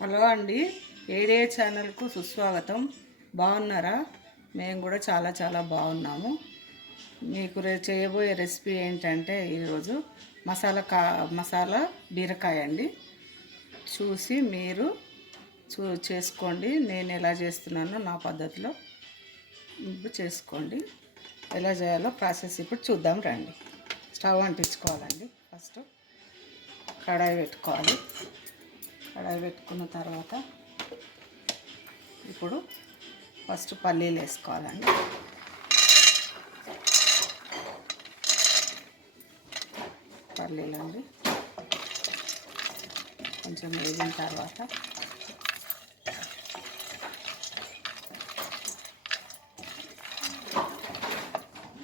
Hello అండి ఏడే ఛానల్కు సుస్వాగతం. బాగున్నారా? మేము కూడా చాలా చాలా బాగున్నాము. మీకు చేయబోయే రెసిపీ ఏంటంటే ఈరోజు మసాలా కా మసాలా బీరకాయ అండి. చూసి మీరు చూ చేసుకోండి. నేను ఎలా చేస్తున్నానో నా పద్ధతిలో చేసుకోండి. ఎలా చేయాలో ప్రాసెస్ ఇప్పుడు చూద్దాం రండి. స్టవ్ అంటించుకోవాలండి. ఫస్ట్ కడాయి పెట్టుకోవాలి. కడాయి పెట్టుకున్న తర్వాత ఇప్పుడు ఫస్ట్ పల్లీలు వేసుకోవాలండి. పల్లీలు అండి. కొంచెం వేగిన తర్వాత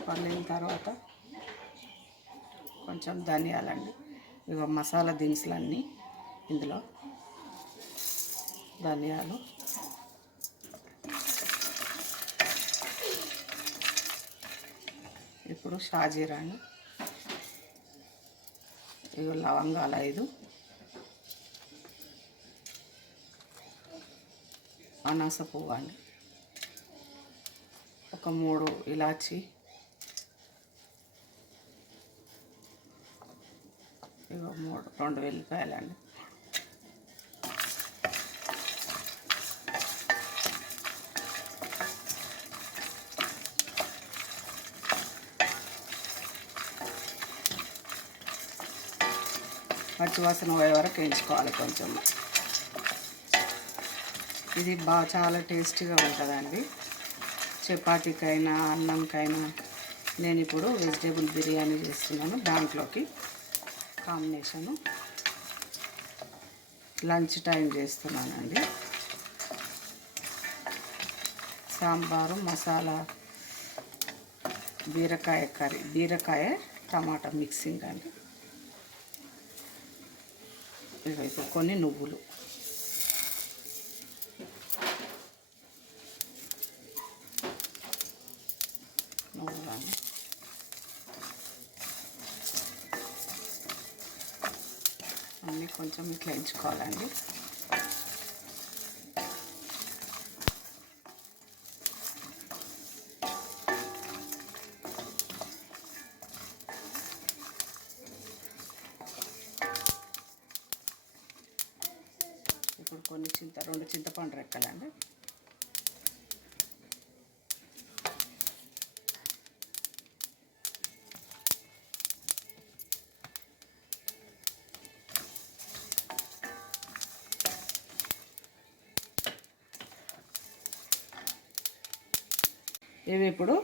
పల్లీల తర్వాత కొంచెం ధనియాలండి. ఇక మసాలా దినుసులన్నీ ఇందులో ధనియాలు. ఇప్పుడు షాజీరాని ఇవి లవంగాలు ఐదు. అనాస పువ్వు అండి ఒక మూడు ఇలాచి. ఇవి మూడు రెండు వెల్లిపాయలండి. పచ్చివాసన పోయే వరకు వేయించుకోవాలి కొంచెం. ఇది బాగా చాలా టేస్టీగా ఉంటుందండి. చపాతీకైనా అన్నంకైనా నేను ఇప్పుడు వెజిటేబుల్ బిర్యానీ చేస్తున్నాను దాంట్లోకి. కాంబినేషను లంచ్ టైం చేస్తున్నానండి. సాంబారు మసాలా బీరకాయ కర్రీ బీరకాయ టమాటా మిక్సింగ్ అండి. ఇప్పుడు కొన్ని నువ్వులు. నువ్వులు అన్నీ కొంచెం ఇట్లా ఎంచుకోవాలండి. ఇప్పుడు కొన్ని చింత రెండు చింతపండు రెక్కలండి ఇవి ఇప్పుడు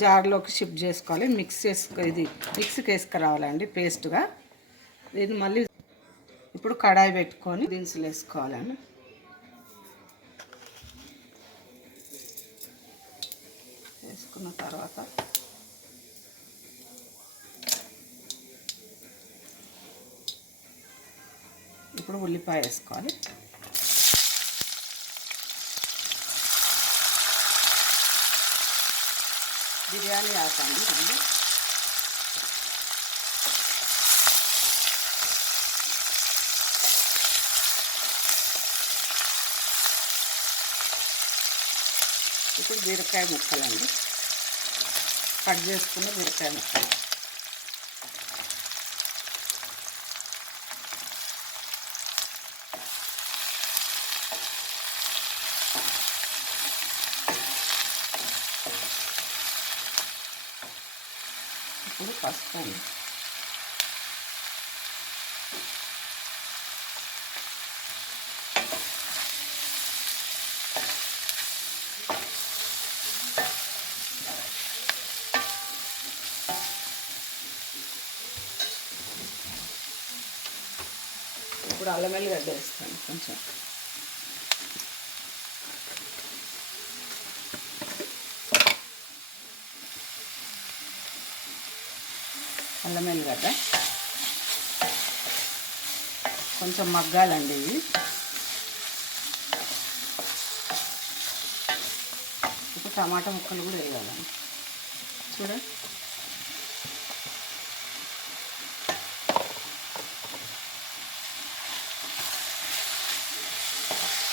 జార్లోకి షిఫ్ట్ చేసుకోవాలి. మిక్స్ చేసుకో ఇది మిక్స్కి వేసుకురావాలండి పేస్ట్గా ఇది మళ్ళీ ఇప్పుడు కడాయి పెట్టుకొని దినుసులు వేసుకోవాలండి వేసుకున్న తర్వాత ఇప్పుడు ఉల్లిపాయ వేసుకోవాలి. బిర్యానీ ఆకండి రెండు ఇప్పుడు బీరకాయ ముక్కలండి. కట్ చేసుకున్న బీరకాయ ముక్కలు. ఇప్పుడు పసుపు ఇప్పుడు అల్లం వెల్లిగడ్డ వేస్తాను కొంచెం. అల్లం వెల్లిగడ్డ కొంచెం మగ్గాలండి ఇవి. ఇప్పుడు టమాటా ముక్కలు కూడా వేయాలండి. చూడండి.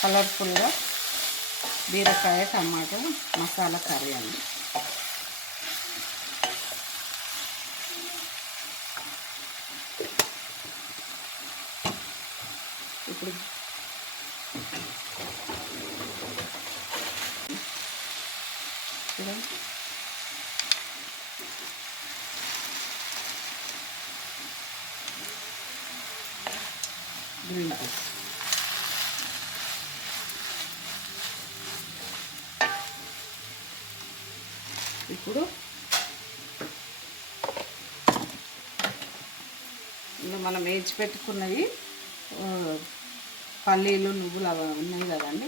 కలర్ఫుల్గా బీరకాయ టమాటా మసాలా కర్రీ అండి. ఇప్పుడు గ్రీన్ పీస్ ఇప్పుడు ఇంకా మనం వేయించి పెట్టుకున్నవి పల్లీలు నువ్వులు అవి ఉన్నాయి కదండి.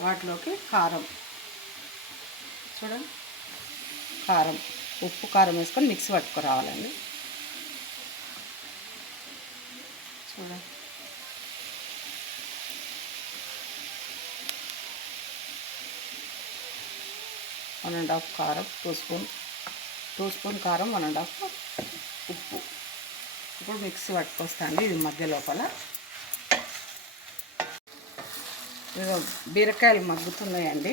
వాటిలోకి కారం. చూడండి. కారం ఉప్పు కారం వేసుకొని మిక్స్ పట్టుకురావాలండి. చూడండి. వన్ అండ్ హాఫ్ కారం టూ స్పూన్ టూ స్పూన్ కారం వన్ అండ్ హాఫ్ ఉప్పు. ఇప్పుడు మిక్సీ పట్టుకొస్తాను ఇది మధ్య లోపల. బీరకాయలు మగ్గుతున్నాయండి.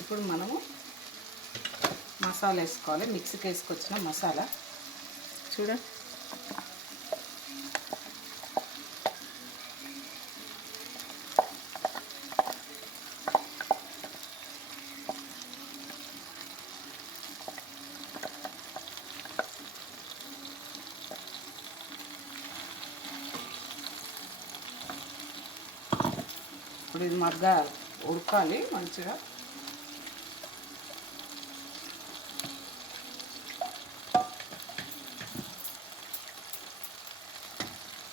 ఇప్పుడు మనము మసాలా వేసుకోవాలి. మిక్సీకి వేసుకొచ్చిన మసాలా. చూడండి ఇప్పుడు ఇది మగ్గ ఉడకాలి మంచిగా.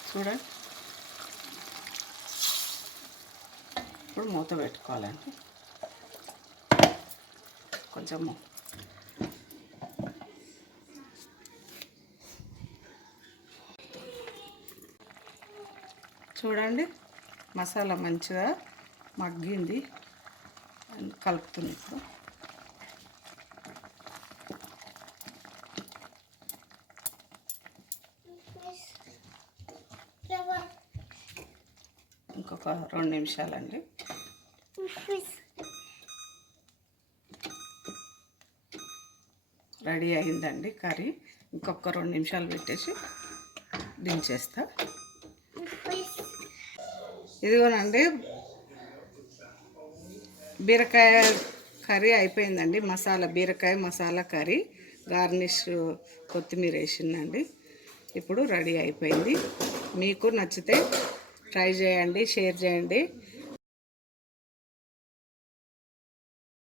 చూడండి. ఇప్పుడు మూత పెట్టుకోవాలండి కొంచెం చూడండి. మసాలా మంచిగా మగ్గింది. కలుపుతుంది ఇప్పుడు. ఇంకొక రెండు నిమిషాలండి. రెడీ అయిందండి కర్రీ. ఇంకొక రెండు నిమిషాలు పెట్టేసి దించేస్తా. ఇదిగోనండి బీరకాయ కర్రీ అయిపోయిందండి. మసాలా బీరకాయ మసాలా కర్రీ గార్నిష్ కొత్తిమీర వేసిందండి. ఇప్పుడు రెడీ అయిపోయింది. మీకు నచ్చితే ట్రై చేయండి షేర్ చేయండి.